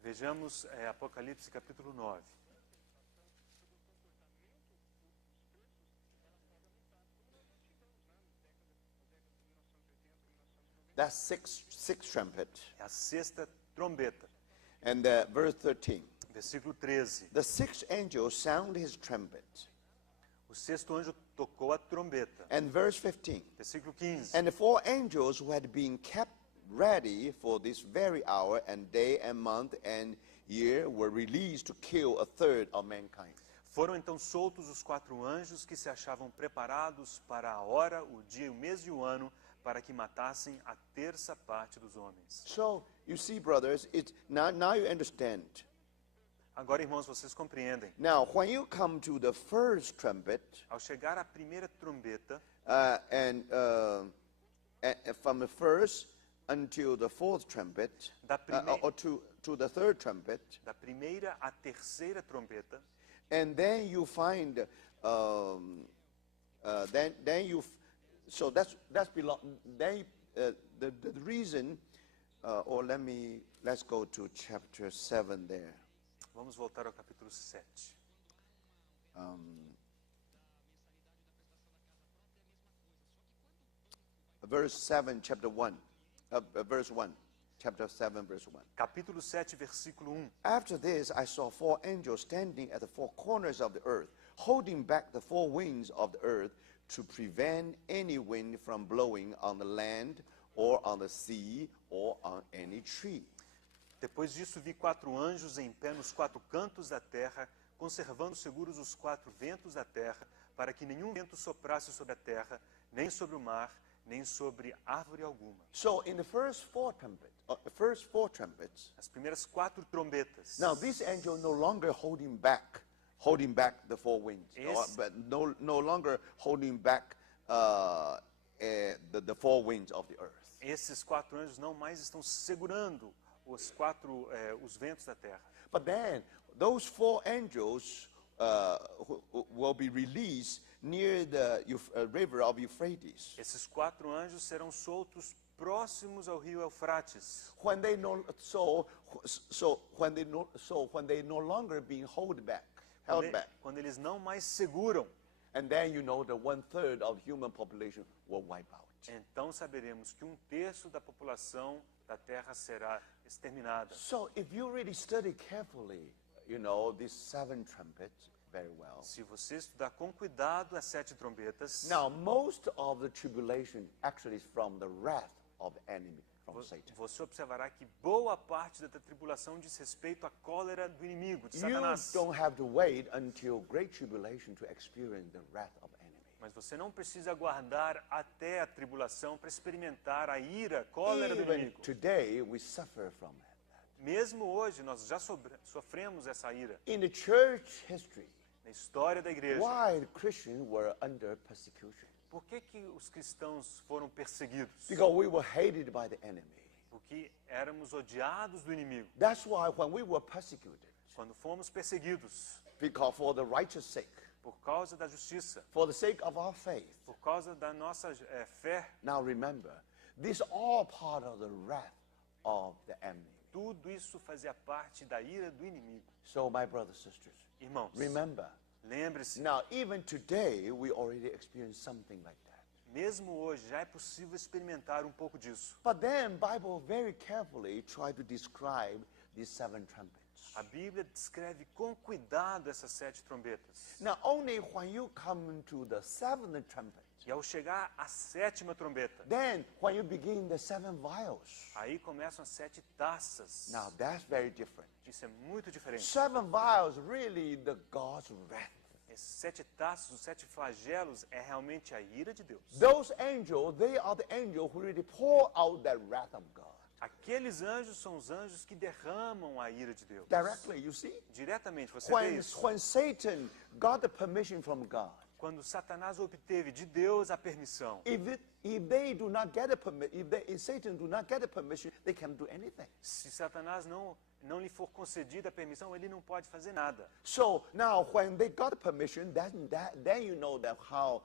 vejamos Apocalipse capítulo 9. That's sixth trumpet. É a 6ª trombeta. And verse 13. Versículo 13. The 6th angel sounded his trumpet. O 6º anjo tocou a trombeta. And verse 15. Versículo 15. And the 4 angels who had been kept ready for this very hour and day and month and year were released to kill a third of mankind. Foram então soltos os 4 anjos que se achavam preparados para a hora, o dia, o mês e o ano, para que matassem a 1/3 parte dos homens. So, you see, brothers, now you understand. Agora, irmãos, vocês compreendem. Now, when you come to the first trumpet, Ao chegar à primeira trombeta, and from the first until the 4th trumpet, Da primeira- or to the 3rd trumpet, da primeira à 3ª trombeta, and then you find, then you, so that's belong. Then the reason, or let's go to chapter 7 there. vamos voltar ao capítulo 7. Verse 7, chapter 1, verse 1, chapter 7, verse 1. Capítulo 7, versículo 1. After this, I saw 4 angels standing at the 4 corners of the earth, holding back the 4 winds of the earth to prevent any wind from blowing on the land or on the sea or on any tree. Depois disso vi 4 anjos em pé nos 4 cantos da terra, conservando seguros os 4 ventos da terra, para que nenhum vento soprasse sobre a terra, nem sobre o mar, nem sobre árvore alguma. So in the first four trumpets, As primeiras 4 trombetas. now this angel no longer holding back the four winds, but no longer holding back the four winds of the earth. Esses 4 anjos não mais estão segurando os ventos da terra. But then those four angels will be released near the river of Euphrates. Esses 4 anjos serão soltos próximos ao rio Eufrates. When they no longer being held back. Quando eles não mais seguram, And then you know that 1/3 of human population will wipe out. então saberemos que 1/3 da população da terra será exterminada. So if you really study carefully, you know, these 7 trumpets very well. Se você estudar com cuidado as 7 trombetas, Now, most of the tribulation actually is from the wrath of the enemy, from Satan. você observará que boa parte da tribulação diz respeito à cólera do inimigo, de You Satanás. don't have to wait until great tribulation to experience the wrath of the enemy. Mas você não precisa aguardar até a tribulação para experimentar a ira, cólera do Even inimigo. today, we suffer from that. Mesmo hoje, nós já sofremos essa ira. In the church history, Na história da igreja, why the Christians were under persecution? por que os cristãos foram perseguidos? Because we were hated by the enemy. Porque éramos odiados do inimigo. That's why when we were persecuted, Quando fomos perseguidos, because for the righteous sake, por causa da justiça, for the sake of our faith. por causa da nossa fé, Now remember, this is all part of the wrath of the enemy. tudo isso fazia parte da ira do inimigo. So my brothers and sisters, Irmãos, remember, lembre-se, now even today we already experience something like that. mesmo hoje já é possível experimentar um pouco disso. But then Bible very carefully try to describe these 7 trumpets. A Bíblia descreve com cuidado essas 7 trombetas. Now only when you come to the 7th trumpet, E ao chegar à 7ª trombeta, then when you begin the 7 vials, aí começam as 7 taças. now that's very different. Isso é muito diferente. 7 vials really the God's wrath. Esses 7 taças, os 7 flagelos, é realmente a ira de Deus. Those angels, they are the angels who really pour out that wrath of God. Aqueles anjos são os anjos que derramam a ira de Deus. Directly, you see? Diretamente, você vê isso. When Satan got the permission from God, Quando Satanás obteve de Deus a permissão, if Satan do not get the permission, they can't do anything. se Satanás não lhe for concedida a permissão, ele não pode fazer nada. So now, when they got the permission, then you know that how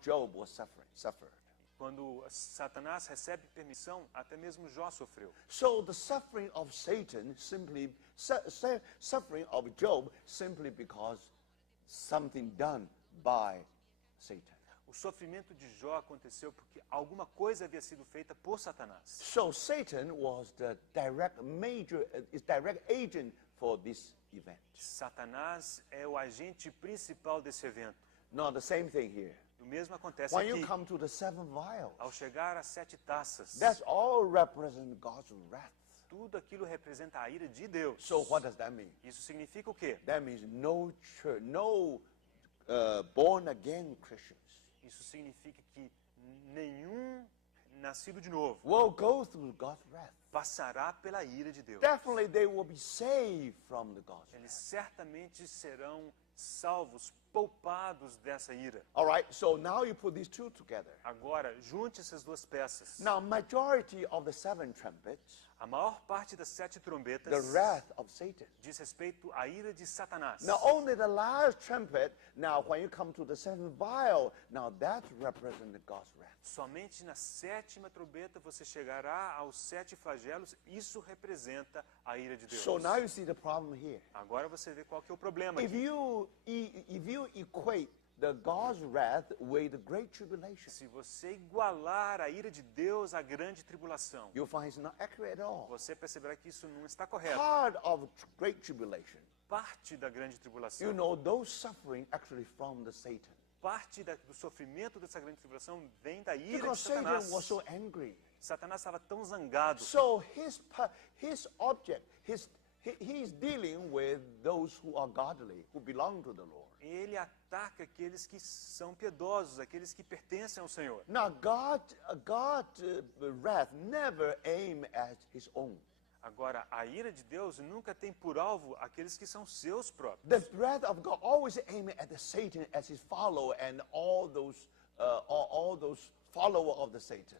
Job was suffered. Quando Satanás recebe permissão, até mesmo Jó sofreu. So the suffering of Satan suffering of Job simply because something done by Satan. O sofrimento de Jó aconteceu porque alguma coisa havia sido feita por Satanás. So Satan was the direct agent for this event. Satanás é o agente principal desse evento. Now the same thing here. O mesmo acontece When you aqui. come to the 7 vials, Ao chegar às 7 taças, that's all represent God's wrath. tudo aquilo representa a ira de Deus. So what does that mean? Isso significa o quê? That means no church, no born again Christians Isso significa que nenhum nascido de novo will go through God's wrath. passará pela ira de Deus. Definitely they will be saved from the God's Eles wrath. certamente serão salvos, poupados dessa ira. All right, so now you put these two together. Agora, junte essas duas peças. Now, majority of the 7 trumpets, A maior parte das 7 the trombetas wrath of Satan. diz respeito à ira de Satanás. Now, only the last trumpet, now when you come to the 7th vial, now that represents God's wrath. Somente na 7ª trombeta você chegará aos 7 flagelos. Isso representa a ira de Deus. So now you see the problem here. Agora você vê qual que é o problema If aqui. you equate the God's wrath with the great tribulation, Se você igualar a ira de Deus à grande tribulação, you'll find it's not accurate at all. você perceberá que isso não está correto. Part of great tribulation, Parte da grande you tribulação, know, those suffering actually from the Satan. parte do sofrimento dessa grande tribulação vem da ira de Because Satanás. Satan was so angry. Satanás estava tão zangado. So his object, he's dealing with those who are godly, who belong to the Lord. Ele ataca aqueles que são piedosos, aqueles que pertencem ao Senhor. Now, God's wrath never aim at his own. Agora, a ira de Deus nunca tem por alvo aqueles que são seus próprios. The wrath of God always aim at the Satan as his follower and all those followers of the Satan,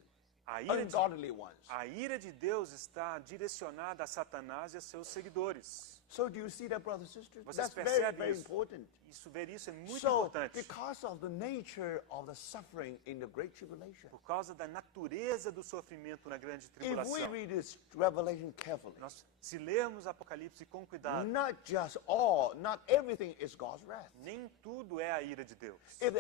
ungodly ones. A ira de Deus está direcionada a Satanás e a seus seguidores. So do you see that, brothers and sisters? Vocês That's very, percebem very isso? important. Ver isso é muito So, importante. because of the nature of the suffering in the Great Tribulation, Por causa da natureza do sofrimento na grande if we tribulação. read this Revelation carefully, Se lermos Apocalipse com cuidado, not everything is God's wrath. nem tudo é a ira de Deus. If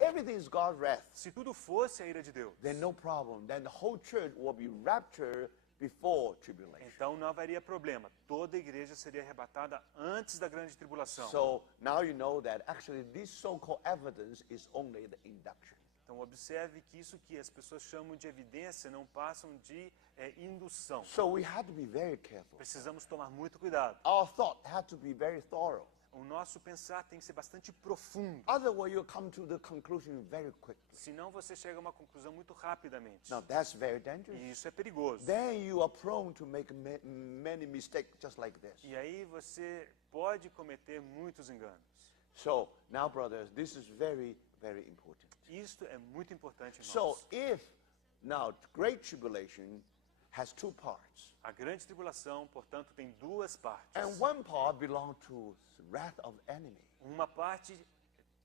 everything is God's wrath, Se tudo fosse a ira de Deus, then no problem. Then the whole church will be raptured before tribulation. então não haveria problema. Toda a igreja seria arrebatada antes da grande tribulação. So now you know that actually this so-called evidence is only the induction. Então observe que isso que as pessoas chamam de evidência não passam de indução. So we have to be very careful. Precisamos tomar muito cuidado. Our thought has to be very thorough. O nosso pensar tem que ser bastante profundo. Otherwise, you'll come to the conclusion very quickly. Senão você chega a uma conclusão muito rapidamente. Now that's very dangerous. E isso é perigoso. Then you are prone to make many mistakes just like this. E aí você pode cometer muitos enganos. So now, brothers, this is very, very important. Isto é muito importante, So irmãos. if now great tribulation has two parts, A grande tribulação, portanto, tem duas partes. and one part belongs to wrath of enemy, Uma parte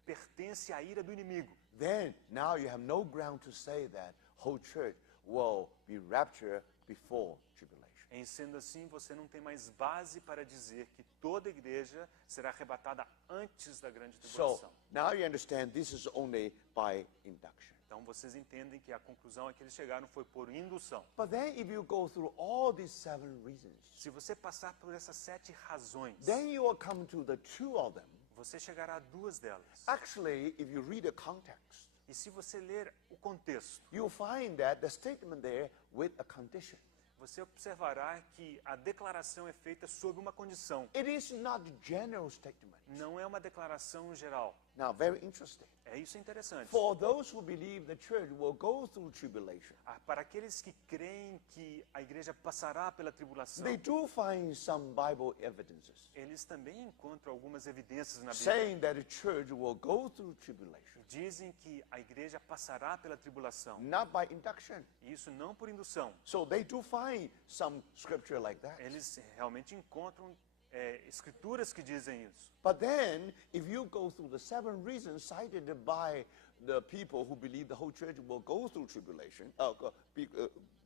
pertence à ira do inimigo. then now you have no ground to say that whole church will be raptured before tribulation. Em sendo assim, você não tem mais base para dizer que toda a igreja será arrebatada antes da grande So tribulação. now you understand this is only by induction. Então vocês entendem que a conclusão a que eles chegaram foi por indução. But then if you go through all these 7 reasons, Se você passar por essas 7 razões, then you will come to the two of them. você chegará a 2 delas. Actually, if you read the context, E se você ler o contexto, you'll find that the statement there with a condition. você observará que a declaração é feita sob uma condição. It is not a general statement. Não é uma declaração geral. Now, very interesting. Isso é interessante. For those who believe the church will go through tribulation, Para aqueles que creem que a igreja passará pela tribulação, they do find some Bible evidences eles também encontram algumas evidências na Bíblia. saying that the church will go through tribulation, Dizem que a igreja passará pela tribulação. not by induction. Isso não por indução. So they do find some scripture like that. Eles realmente encontram escrituras que dizem isso. But then, if you go through the 7 reasons cited by the people who believe the whole church will go through tribulation,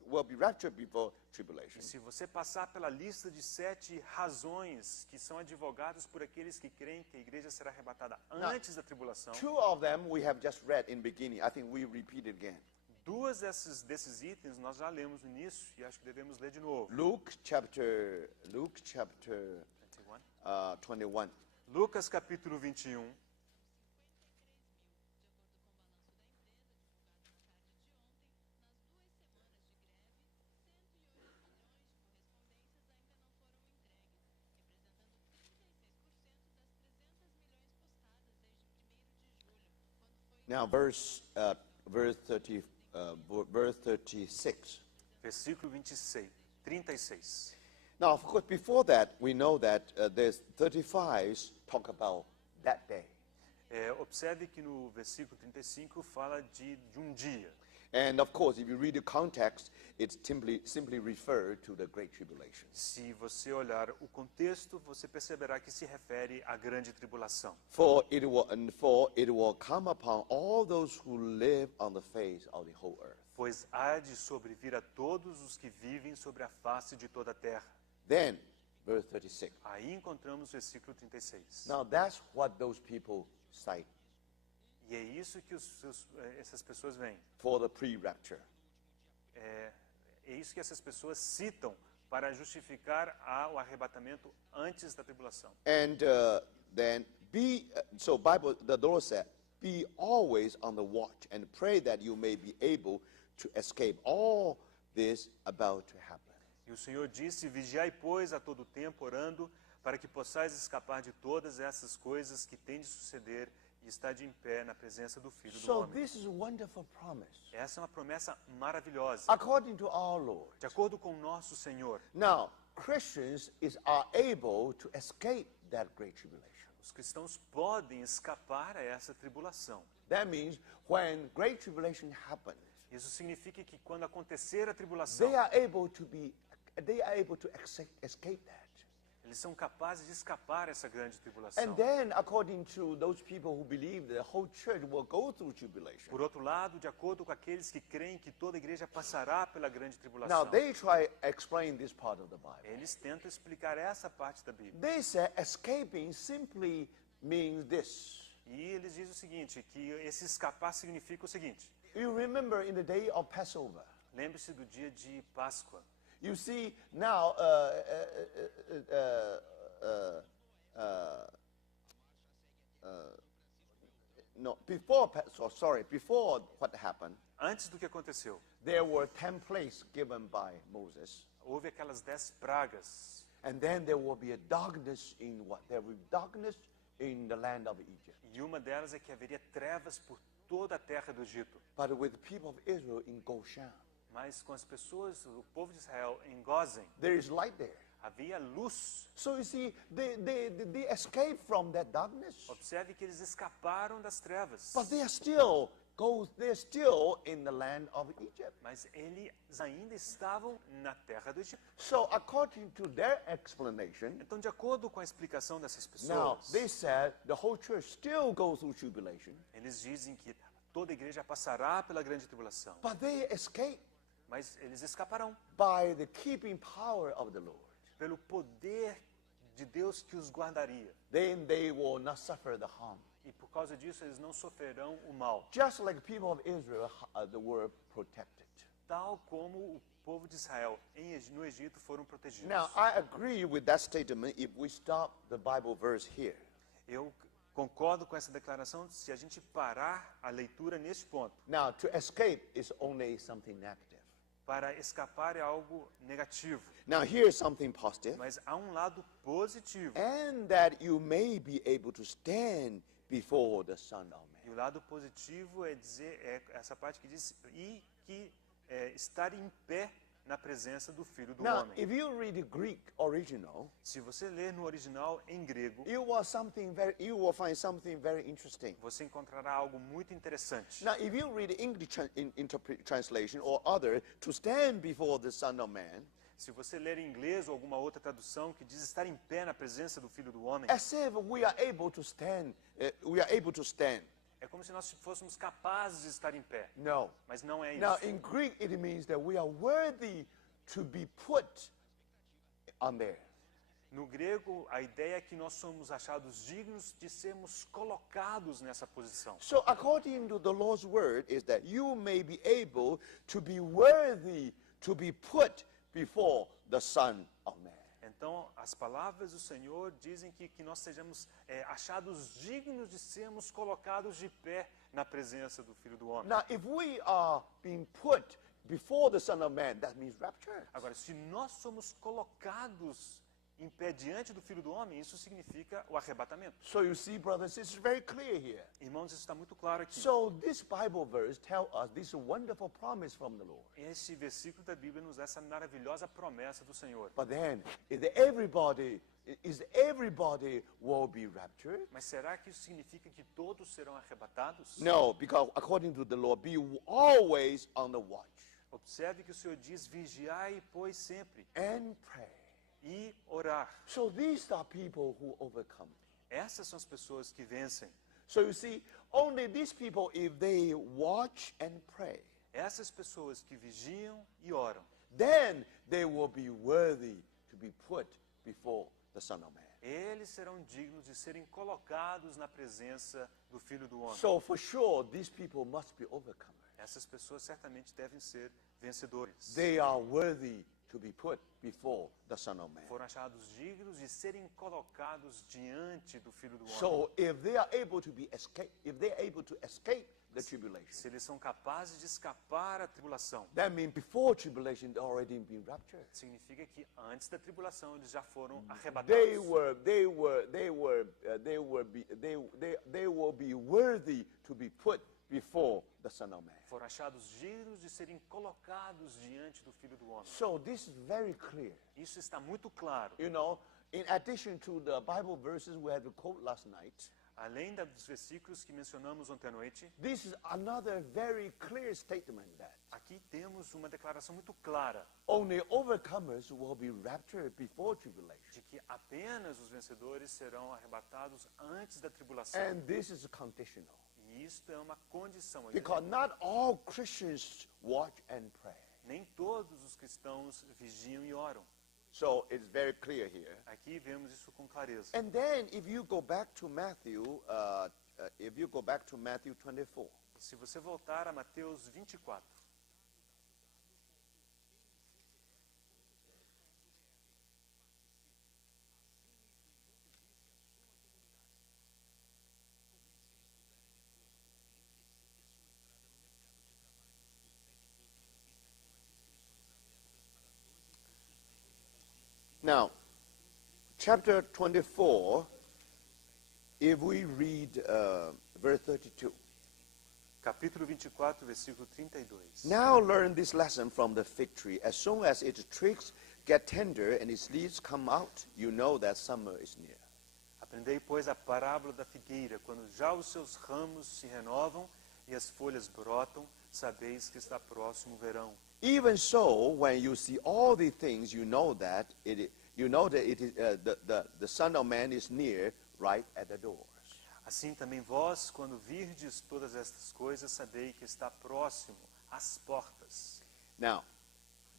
will be raptured before tribulation, Se você passar pela lista de 7 razões que são advogadas por aqueles que creem que a igreja será arrebatada antes da tribulação, 2 of them we have just read in beginning. I think we repeat it again. 2 desses itens nós já lemos no início e acho que devemos ler de novo. Luke chapter 21. Lucas capítulo 21. Now, verse 36. Versículo 36. Now, of course, before that, we know that there's 35 talk about that day. Observe que no versículo 35 fala de dia. And of course, if you read the context, it's simply referred to the Great Tribulation. Se você olhar o contexto, você perceberá que se refere à grande tribulação. For it will come upon all those who live on the face of the whole earth. Pois há de sobrevir a todos os que vivem sobre a face de toda a terra. Then, verse 36. Aí encontramos o versículo 36. Now, that's what those people cite E é isso que essas pessoas veem. for the pre-rapture. É isso que essas pessoas citam para justificar o arrebatamento antes da tribulação. And then the Lord said, be always on the watch and pray that you may be able to escape all this about to happen. E o Senhor disse, vigiai, pois, a todo tempo, orando, para que possais escapar de todas essas coisas que têm de suceder e estar de em pé na presença do Filho do So Homem. this is a wonderful promise, Essa é uma promessa maravilhosa, according to our Lord. de acordo com o nosso Senhor. Now, Christians are able to escape that great tribulation. Os cristãos podem escapar a essa tribulação. That means when great tribulation happens, Isso significa que quando acontecer a tribulação, they are able to escape that. eles são capazes de escapar essa grande tribulação. And then, according to those people who believe the whole church will go through tribulation, Por outro lado, de acordo com aqueles que creem que toda a igreja passará pela grande now tribulação, they try explain this part of the Bible. eles tentam explicar essa parte da Bíblia. They say escaping simply means this. E eles dizem o seguinte, que esse escapar significa o seguinte. You remember in the day of Passover, Lembre-se do dia de Páscoa. you see now, before what happened, Antes do que aconteceu, there were 10 plagues given by Moses. houve aquelas 10 pragas. And then there will be a darkness in what? There will be darkness in the land of Egypt. E uma delas é que haveria trevas por toda a terra do Egito. But with the people of Israel in Goshen, Mas com as pessoas, o povo de Israel em Gozen, there is light there. havia luz. So you see, they escape from that darkness. Observe que eles escaparam das trevas. But they're still in the land of Egypt. Mas eles ainda estavam na terra do Egito. So according to their explanation, Então, de acordo com a explicação dessas now pessoas, they said the whole church still goes through tribulation, eles dizem que toda a igreja passará pela grande tribulação. but they escape Mas eles escaparão by the keeping power of the Lord. pelo poder de Deus que os guardaria. Then they will not suffer the harm. E por causa disso, eles não sofrerão o mal. Just like people of Israel, they were protected. Tal como o povo de Israel no Egito foram protegidos. Now, I agree with that statement if we stop the Bible verse here. Eu concordo com essa declaração se a gente parar a leitura neste ponto. Now, to escape is only something negative. Para escapar é algo negativo. Now, here's something positive. Mas há um lado positivo. And that you may be able to stand before the Son of E Man. o lado positivo é essa parte que diz estar em pé na presença do Filho do Now, Homem. if you read the Greek original, Se você ler no original em grego, you will find something very interesting. você encontrará algo muito interessante. Now, if you read the English translation or other, to stand before the Son of Man, Se você ler em inglês ou alguma outra tradução que diz estar em pé na presença do Filho do Homem, as if we are able to stand, é como se nós fôssemos capazes de estar em pé. No. Mas não é Now, isso. in Greek, it means that we are worthy to be put on there. No grego, a ideia é que nós somos achados dignos de sermos colocados nessa posição. So, according to the Lord's word, is that you may be able to be worthy to be put before the Son of Man. Então, as palavras do Senhor dizem que nós sejamos achados dignos de sermos colocados de pé na presença do Filho do Homem. Now, if we are being put before the Son of Man, that means rapture. Agora, se nós somos colocados em pé diante do Filho do Homem, isso significa o arrebatamento. So you see, brothers, it's very clear here. Irmãos, isso está muito claro aqui. So this Bible verse tells us this wonderful promise from the Lord. Este versículo da Bíblia nos dá essa maravilhosa promessa do Senhor. But then, is everybody will be raptured? Mas será que isso significa que todos serão arrebatados? No, because according to the Lord, be always on the watch Observe que o Senhor diz, vigiai, pois sempre, and pray. e orar. So these are people who overcome. Essas são as pessoas que vencem. So you see, only these people, if they watch and pray, Essas pessoas que vigiam e oram, then they will be worthy to be put before the Son of Man. eles serão dignos de serem colocados na presença do Filho do Homem. So for sure, these people must be overcomers. Essas pessoas certamente devem ser vencedores. They are worthy to to be put before the Son of Man. Foram achados dignos de serem colocados diante do Filho do Homem. So if they are able to escape the tribulation, Se eles são capazes de escapar à tribulação, that means before tribulation they already been raptured. significa que antes da tribulação eles já foram They arrebatados. will be worthy to be put before the Son of Man. Foram achados dignos de serem colocados diante do Filho do Homem. So this is very clear. Isso está muito claro. You know, in addition to the Bible verses we had to quote last night, Além dos versículos que mencionamos ontem à noite, this is another very clear statement that aqui temos uma declaração muito clara only overcomers will be raptured before tribulation. de que apenas os vencedores serão arrebatados antes da tribulação. And this is conditional. E isto é uma condição. Because not all Christians watch and pray. Nem todos os cristãos vigiam e oram. So it's very clear here. Aqui vemos isso com clareza. And then if you go back to Matthew 24. Se você voltar a Mateus 24, Now, chapter 24, if we read verse 32. capítulo 24, versículo 32. Now learn this lesson from the fig tree. As soon as its twigs get tender and its leaves come out, you know that summer is near. Aprendei, pois, a parábola da figueira. Quando já os seus ramos se renovam e as folhas brotam, sabeis que está próximo o verão. Even so, when you see all these things, you know that the Son of Man is near, right at the doors. Assim também vós, quando virdes todas estas coisas, sabei que está próximo às portas. Now,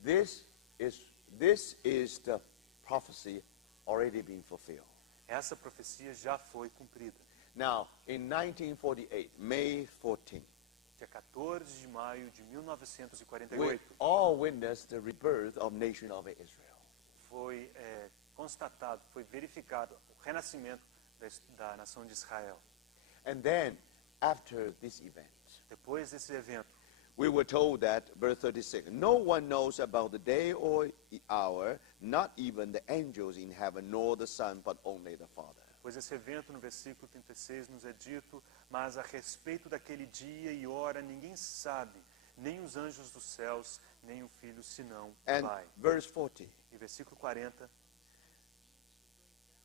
this is the prophecy already being fulfilled. Essa profecia já foi cumprida. Now, in 1948, May 14, Dia 14 de maio de we 1948, all witnessed the rebirth of nation of Israel. foi constatado, foi verificado o renascimento da nação de Israel. And then, after this event, Depois desse evento, we were told that, verse 36, no one knows about the day or hour, not even the angels in heaven, nor the Son, but only the Father. pois esse evento, no versículo 36, nos é dito, mas a respeito daquele dia e hora ninguém sabe, nem os anjos dos céus, nem o Filho, senão o And Pai. verse 40, E versículo 40,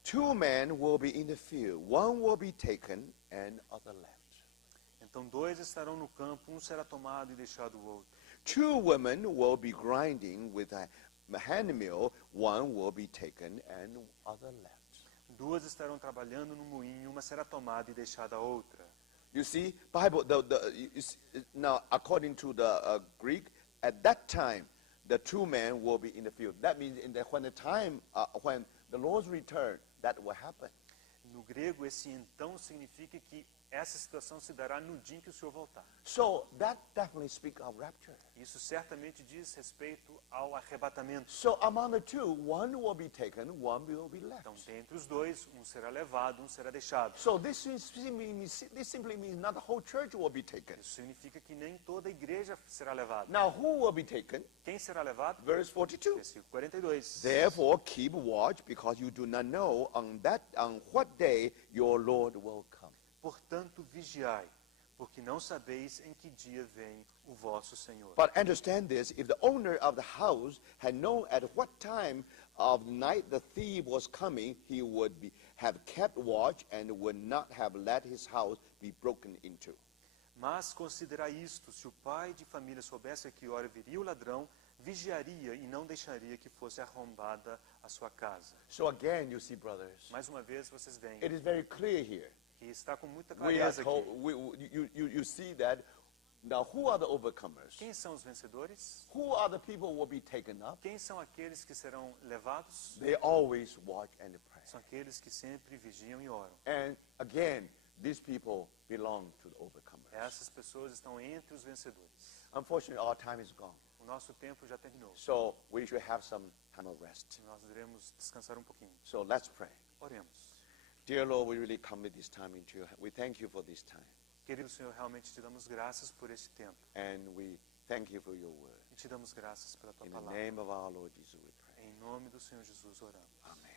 two men will be in the field, one will be taken and other left. então dois estarão no campo, um será tomado e deixado o outro. Two women will be grinding with a handmill, one will be taken and other left. Duas estarão trabalhando no moinho, uma será tomada e deixada a outra. You see, Bible. Now, according to the Greek, at that time, the two men will be in the field. That means when the Lord's return, that will happen. No grego, esse então significa que essa situação se dará no dia em que o Senhor voltar. So that definitely speaks of rapture. Isso certamente diz respeito ao arrebatamento. So among the two, one will be taken, one will be left. Então, dentre os dois, um será levado, um será deixado. So this simply means not the whole church will be taken. Isso significa que nem toda a igreja será levada. Now, who will be taken? Quem será levado? Verse 42. Versículo 42. Therefore, keep watch, because you do not know on what day your Lord will come. Portanto, vigiai, porque não sabeis em que dia vem o vosso Senhor. But understand this, if the owner of the house had known at what time of night the thief was coming, he would have kept watch and would not have let his house be broken into. Mas considerai isto, se o pai de família soubesse a que hora viria o ladrão, vigiaria e não deixaria que fosse arrombada a sua casa. So again, you see, brothers, Mais uma vez, vocês veem it is very clear here. que está com muita We are clareza told, aqui. you see that. Now, who are the overcomers? Quem são os vencedores? Who are the people who will be taken up? Quem são aqueles que serão levados? They always watch and pray. São aqueles que sempre vigiam e oram. And again, these people belong to the overcomers. Essas pessoas estão entre os vencedores. Unfortunately, our time is gone. O nosso tempo já terminou. So we should have some time of rest. Nós iremos descansar um pouquinho. So let's pray. Oremos. Dear Lord, we really commit this time into your hand. We thank you for this time. Querido Senhor, realmente te damos graças por este tempo. And we thank you for your word. E te damos graças pela tua In the palavra. name of our Lord Jesus, we pray. Em nome do Senhor Jesus oramos. Amen.